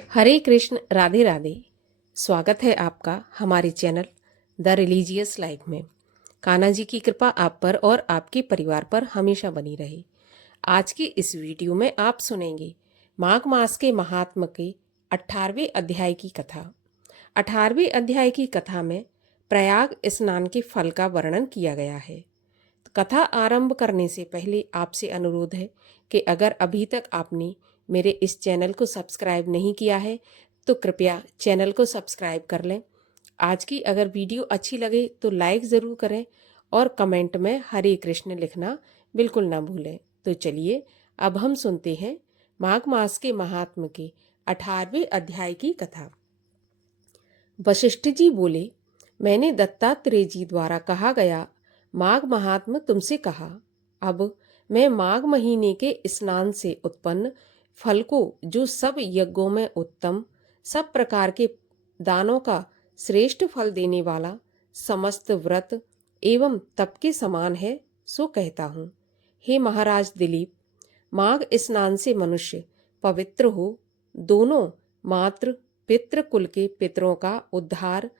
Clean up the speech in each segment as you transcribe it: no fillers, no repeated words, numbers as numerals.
हरे कृष्ण, राधे राधे। स्वागत है आपका हमारे चैनल द रिलीजियस लाइफ में। कान्हा जी की कृपा आप पर और आपके परिवार पर हमेशा बनी रहे। आज की इस वीडियो में आप सुनेंगे माघ मास के महात्म के 18वें अध्याय की कथा। 18वें अध्याय की कथा में प्रयाग स्नान के फल का वर्णन किया गया है। कथा आरंभ करने से पहले आपसे अनुरोध है कि अगर अभी तक आपने मेरे इस चैनल को सब्सक्राइब नहीं किया है तो कृपया चैनल को सब्सक्राइब कर लें। आज की अगर वीडियो अच्छी लगे तो लाइक ज़रूर करें और कमेंट में हरे कृष्ण लिखना बिल्कुल ना भूलें। तो चलिए अब हम सुनते हैं माघ मास के महात्म के 18वें अध्याय की कथा। वशिष्ठ जी बोले, मैंने दत्तात्रेय जी द्वारा कहा गया माघ महात्म तुमसे कहा। अब मैं माघ महीने के स्नान से उत्पन्न फल को, जो सब यज्ञों में उत्तम, सब प्रकार के दानों का श्रेष्ठ फल देने वाला, समस्त व्रत एवं तप के समान है, सो कहता हूँ। हे महाराज दिलीप, माघ स्नान से मनुष्य पवित्र हो दोनों मातृ पितृ कुल के पितरों का उद्धार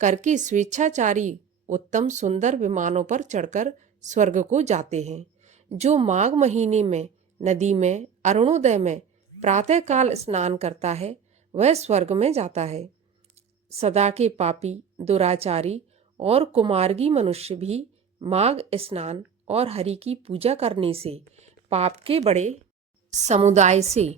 करके स्वेच्छाचारी उत्तम सुंदर विमानों पर चढ़कर स्वर्ग को जाते हैं। जो माघ महीने में नदी में अरुणोदय में प्रातःकाल स्नान करता है वह स्वर्ग में जाता है। सदा के पापी, दुराचारी और कुमार्गी मनुष्य भी माघ स्नान और हरि की पूजा करने से पाप के बड़े समुदाय से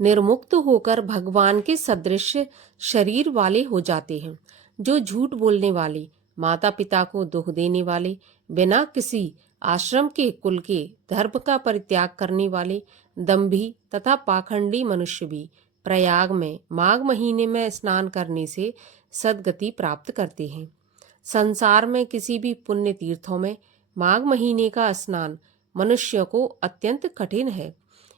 निर्मुक्त होकर भगवान के सदृश शरीर वाले हो जाते हैं। जो झूठ बोलने वाले, माता पिता को दुख देने वाले, बिना किसी आश्रम के कुल के धर्म का परित्याग करने वाले, दंभी तथा पाखंडी मनुष्य भी प्रयाग में माघ महीने में स्नान करने से सद्गति प्राप्त करते हैं। संसार में किसी भी पुण्य तीर्थों में माघ महीने का स्नान मनुष्य को अत्यंत कठिन है।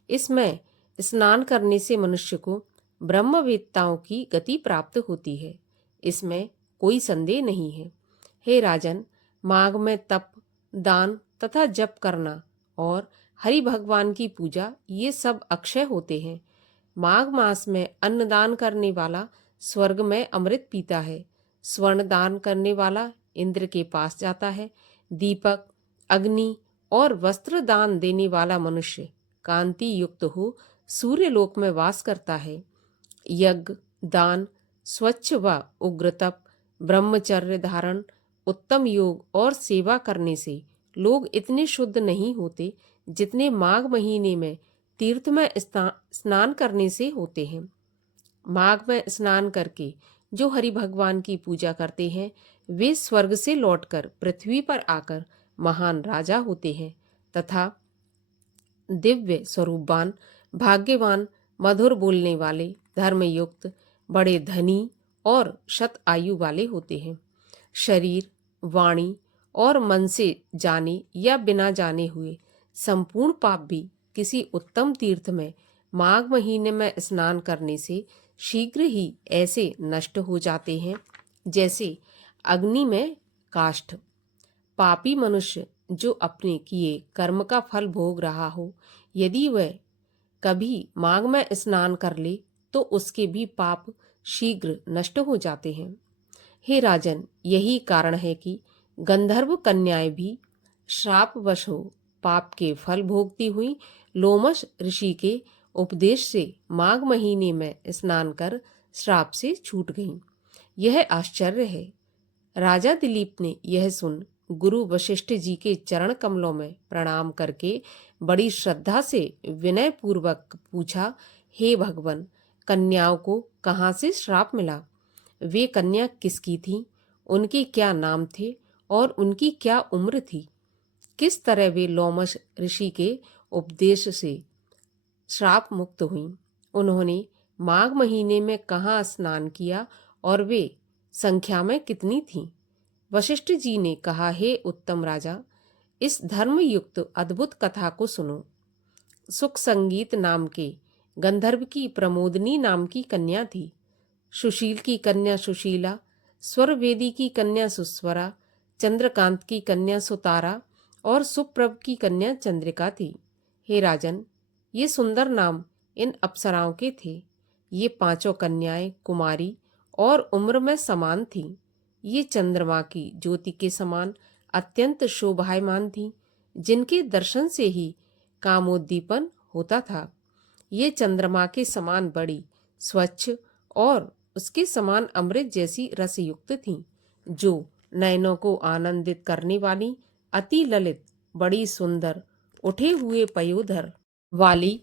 इसमें स्नान करने से मनुष्य को ब्रह्मवेत्ताओं की गति प्राप्त होती है, इसमें कोई संदेह नहीं है। हे राजन, माघ में तप, दान तथा जप करना और हरि भगवान की पूजा ये सब अक्षय होते हैं। माघ मास में अन्नदान करने वाला स्वर्ग में अमृत पीता है। स्वर्ण दान करने वाला इंद्र के पास जाता है। दीपक, अग्नि और वस्त्र दान देने वाला मनुष्य कांति युक्त हो सूर्यलोक में वास करता है। यज्ञ, दान, स्वच्छ व उग्र तप, ब्रह्मचर्य धारण, उत्तम योग और सेवा करने से लोग इतने शुद्ध नहीं होते जितने माघ महीने में तीर्थ में स्नान करने से होते हैं। माघ में स्नान करके जो हरि भगवान की पूजा करते हैं वे स्वर्ग से लौटकर पृथ्वी पर आकर महान राजा होते हैं तथा दिव्य स्वरूपवान, भाग्यवान, मधुर बोलने वाले, धर्मयुक्त, बड़े धनी और शत आयु वाले होते हैं। शरीर, वाणी और मन से जाने या बिना जाने हुए संपूर्ण पाप भी किसी उत्तम तीर्थ में माघ महीने में स्नान करने से शीघ्र ही ऐसे नष्ट हो जाते हैं जैसे अग्नि में काष्ठ। पापी मनुष्य जो अपने किए कर्म का फल भोग रहा हो, यदि वह कभी माघ में स्नान कर ले तो उसके भी पाप शीघ्र नष्ट हो जाते हैं। हे राजन, यही कारण है कि गंधर्व कन्याएं भी श्रापवश हो पाप के फल भोगती हुई लोमश ऋषि के उपदेश से माघ महीने में स्नान कर श्राप से छूट गईं। यह आश्चर्य है। राजा दिलीप ने यह सुन गुरु वशिष्ठ जी के चरण कमलों में प्रणाम करके बड़ी श्रद्धा से विनय पूर्वक पूछा, हे भगवान, कन्याओं को कहाँ से श्राप मिला? वे कन्या किसकी थीं? उनके क्या नाम थे और उनकी क्या उम्र थी? किस तरह वे लोमश ऋषि के उपदेश से श्राप मुक्त हुईं? उन्होंने माघ महीने में कहाँ स्नान किया और वे संख्या में कितनी थीं? वशिष्ठ जी ने कहा, हे उत्तम राजा, इस धर्मयुक्त अद्भुत कथा को सुनो। सुख संगीत नाम के गंधर्व की प्रमोदनी नाम की कन्या थी। सुशील की कन्या सुशीला, स्वरवेदी की कन्या सुस्वरा, चंद्रकांत की कन्या सुतारा और सुप्रभ की कन्या चंद्रिका थी। हे राजन, ये सुंदर नाम इन अप्सराओं के थे। ये पांचों कन्याएं कुमारी और उम्र में समान थीं। ये चंद्रमा की ज्योति के समान अत्यंत शोभायमान थीं, जिनके दर्शन से ही कामोद्दीपन होता था। ये चंद्रमा के समान बड़ी, स्वच्छ और उसके समान अमृत जैसी रसयुक्त थीं, जो नयनों को आनंदित करने वाली, अति ललित, बड़ी सुंदर, उठे हुए पयोधर वाली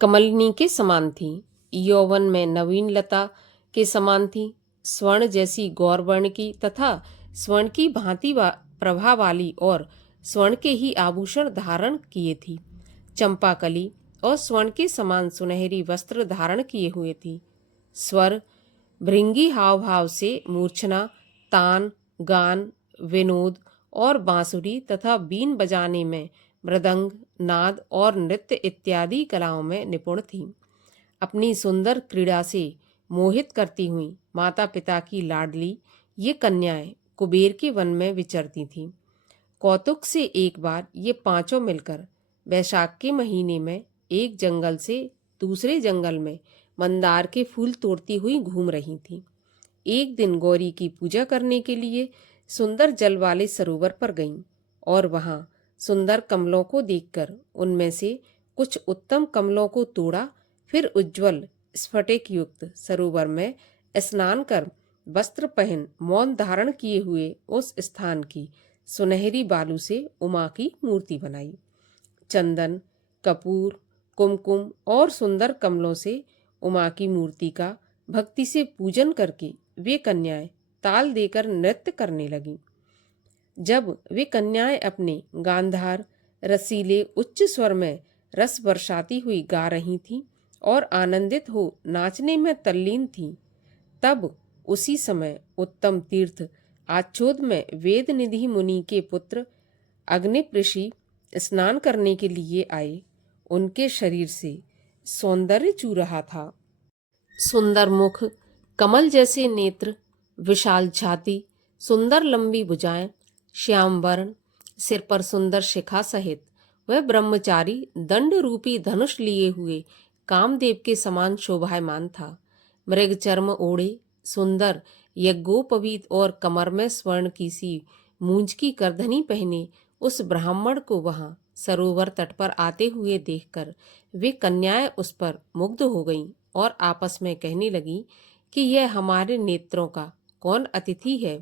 कमलिनी के समान थीं। यौवन में नवीन लता के समान थीं, स्वर्ण जैसी गौरवर्ण की तथा स्वर्ण की भांति प्रभा वाली और स्वर्ण के ही आभूषण धारण किए थी। चंपाकली और स्वर्ण के समान सुनहरी वस्त्र धारण किए हुए थी। स्वर भृंगी हाव भाव से मूर्छना, तान, गान, विनोद और बांसुरी तथा बीन बजाने में मृदंग, नाद और नृत्य इत्यादि कलाओं में निपुण थीं। अपनी सुंदर क्रीड़ा से मोहित करती हुई माता पिता की लाडली ये कन्याएं कुबेर के वन में विचरती थीं। कौतुक से एक बार ये पांचों मिलकर वैशाख के महीने में एक जंगल से दूसरे जंगल में मंदार के फूल तोड़ती हुई घूम रही थीं। एक दिन गौरी की पूजा करने के लिए सुंदर जल वाले सरोवर पर गईं और वहां सुंदर कमलों को देखकर उनमें से कुछ उत्तम कमलों को तोड़ा। फिर उज्ज्वल स्फटिक युक्त सरोवर में स्नान कर वस्त्र पहन मौन धारण किए हुए उस स्थान की सुनहरी बालू से उमा की मूर्ति बनाई। चंदन, कपूर, कुमकुम और सुंदर कमलों से उमा की मूर्ति का भक्ति से पूजन करके वे कन्याएं ताल देकर नृत्य करने लगीं। जब वे कन्याएं अपने गांधार रसीले उच्च स्वर में रस बरसाती हुई गा रही थीं और आनंदित हो नाचने में तल्लीन थीं, तब उसी समय उत्तम तीर्थ आच्छोद में वेद निधि मुनि के पुत्र अग्निप ऋषि स्नान करने के लिए आए। उनके शरीर से सौंदर्य चू रहा था। सुंदर मुख, कमल जैसे नेत्र, विशाल छाती, सुंदर लंबी भुजाएं, श्याम वर्ण, सिर पर सुंदर शिखा सहित वह ब्रह्मचारी दंड रूपी धनुष लिए हुए कामदेव के समान शोभायमान था। मृग चर्म ओढ़े, सुंदर यज्ञोपवीत और कमर में स्वर्ण की सी मूंज की करधनी पहने उस ब्राह्मण को वहां सरोवर तट पर आते हुए देखकर वे कन्याएं उस पर मुग्ध हो गईं और आपस में कहने लगी कि यह हमारे नेत्रों का कौन अतिथि है।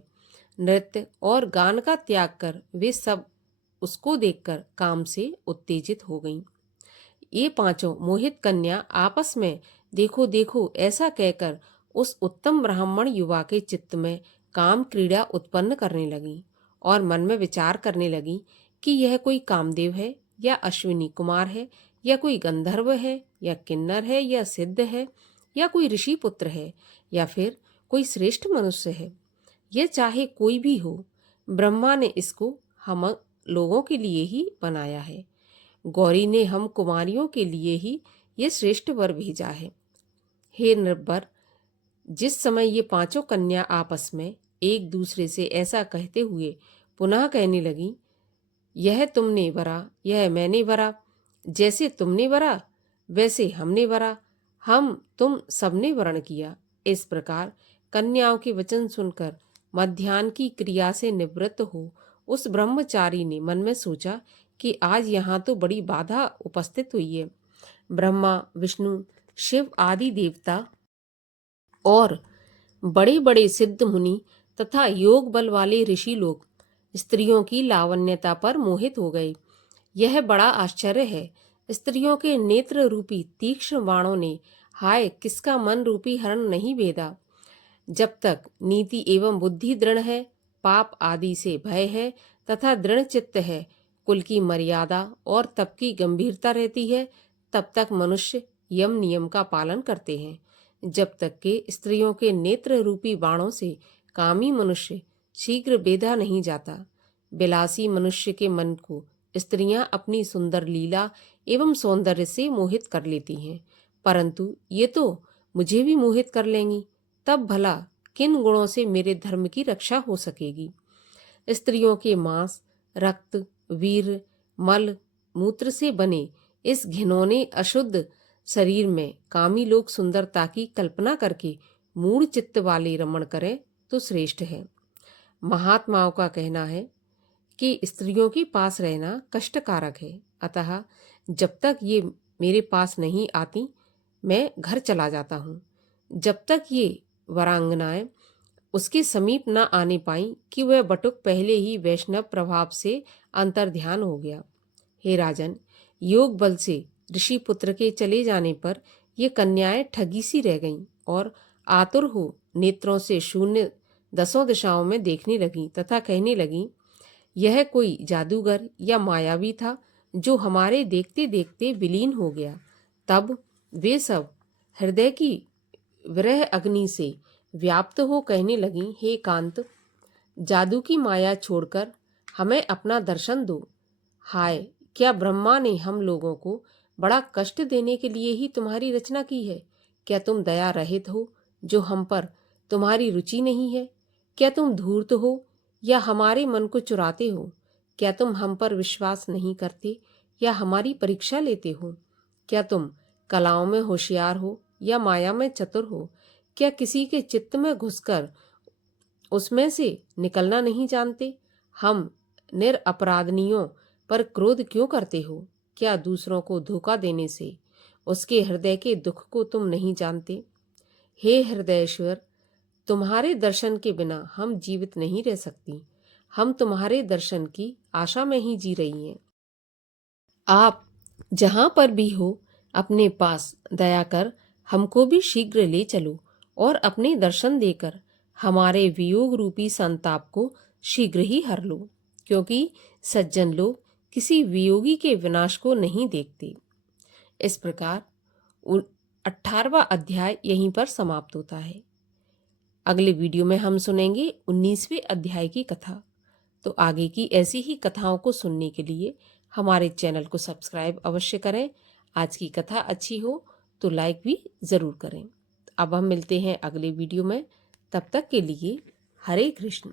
नृत्य और गान का त्याग कर वे सब उसको देखकर काम से उत्तेजित हो गईं। ये पांचों मोहित कन्या आपस में देखो देखो ऐसा कहकर उस उत्तम ब्राह्मण युवा के चित्त में काम क्रीड़ा उत्पन्न करने लगी और मन में विचार करने लगी कि यह कोई कामदेव है या अश्विनी कुमार है या कोई गंधर्व है या किन्नर है या सिद्ध है या कोई ऋषि पुत्र है या फिर कोई श्रेष्ठ मनुष्य है। यह चाहे कोई भी हो, ब्रह्मा ने इसको हम लोगों के लिए ही बनाया है। गौरी ने हम कुमारियों के लिए ही ये श्रेष्ठ वर भेजा है। हे नृवर, जिस समय ये पांचों कन्या आपस में एक दूसरे से ऐसा कहते हुए पुनः कहने लगी, यह तुमने वरा, यह मैंने वरा, जैसे तुमने वरा वैसे हमने वरा, हम तुम सबने वरण किया। इस प्रकार कन्याओं के वचन सुनकर मध्याह्न की क्रिया से निवृत्त हो उस ब्रह्मचारी ने मन में सोचा कि आज यहाँ तो बड़ी बाधा उपस्थित हुई है। ब्रह्मा, विष्णु, शिव आदि देवता और बड़े बड़े सिद्ध मुनि तथा योग बल वाले ऋषि लोग स्त्रियों की लावण्यता पर मोहित हो गए। यह बड़ा आश्चर्य है। स्त्रियों के नेत्र रूपी तीक्ष्ण बाणों ने हाय किसका मन रूपी हरण नहीं भेदा। जब तक नीति एवं बुद्धि दृढ़ है, पाप आदि से भय है तथा दृढ़ चित्त है, कुल की मर्यादा और तप की गंभीरता रहती है, तब तक मनुष्य यम नियम का पालन करते हैं। जब तक के स्त्रियों के नेत्र रूपी बाणों से कामी मनुष्य शीघ्र बेधा नहीं जाता। बिलासी मनुष्य के मन को स्त्रियां अपनी सुंदर लीला एवं सौंदर्य से मोहित कर लेती हैं, परंतु ये तो मुझे भी मोहित कर लेंगी, तब भला किन गुणों से मेरे धर्म की रक्षा हो सकेगी। स्त्रियों के मांस, रक्त, वीर, मल, मूत्र से बने इस घिनौने अशुद्ध शरीर में कामी लोग सुंदरता की कल्पना करके मूढ़ चित्त वाले रमण करें तो श्रेष्ठ है। महात्माओं का कहना है कि स्त्रियों के पास रहना कष्टकारक है, अतः जब तक ये मेरे पास नहीं आती मैं घर चला जाता हूँ। जब तक ये वरांगनाएं उसके समीप न आने पाई कि वह बटुक पहले ही वैष्णव प्रभाव से अंतर्ध्यान हो गया। हे राजन, योग बल से ऋषि पुत्र के चले जाने पर ये कन्याएं ठगी सी रह गईं और आतुर हो नेत्रों से शून्य दसों दिशाओं में देखने लगीं तथा कहने लगीं, यह कोई जादूगर या मायावी था जो हमारे देखते देखते विलीन हो गया। तब वे सब हृदय की विरह अग्नि से व्याप्त हो कहने लगीं, हे कांत, जादू की माया छोड़कर हमें अपना दर्शन दो। हाय, क्या ब्रह्मा ने हम लोगों को बड़ा कष्ट देने के लिए ही तुम्हारी रचना की है? क्या तुम दया रहित हो जो हम पर तुम्हारी रुचि नहीं है? क्या तुम धूर्त हो या हमारे मन को चुराते हो? क्या तुम हम पर विश्वास नहीं करते या हमारी परीक्षा लेते हो? क्या तुम कलाओं में होशियार हो या माया में चतुर हो? क्या किसी के चित्त में घुसकर उसमें से निकलना नहीं जानते? हम निरपराधनियों पर क्रोध क्यों करते हो? क्या दूसरों को धोखा देने से उसके हृदय के दुख को तुम नहीं जानते? हे हृदयेश्वर, तुम्हारे दर्शन के बिना हम जीवित नहीं रह सकती। हम तुम्हारे दर्शन की आशा में ही जी रही हैं। आप जहां पर भी हो अपने पास दया कर हमको भी शीघ्र ले चलो और अपने दर्शन देकर हमारे वियोग रूपी संताप को शीघ्र ही हर लो, क्योंकि सज्जन लोग किसी वियोगी के विनाश को नहीं देखते। इस प्रकार 18वां अध्याय यहीं पर समाप्त होता है। अगले वीडियो में हम सुनेंगे 19वें अध्याय की कथा। तो आगे की ऐसी ही कथाओं को सुनने के लिए हमारे चैनल को सब्सक्राइब अवश्य करें। आज की कथा अच्छी हो तो लाइक भी ज़रूर करें। अब हम मिलते हैं अगले वीडियो में। तब तक के लिए हरे कृष्ण।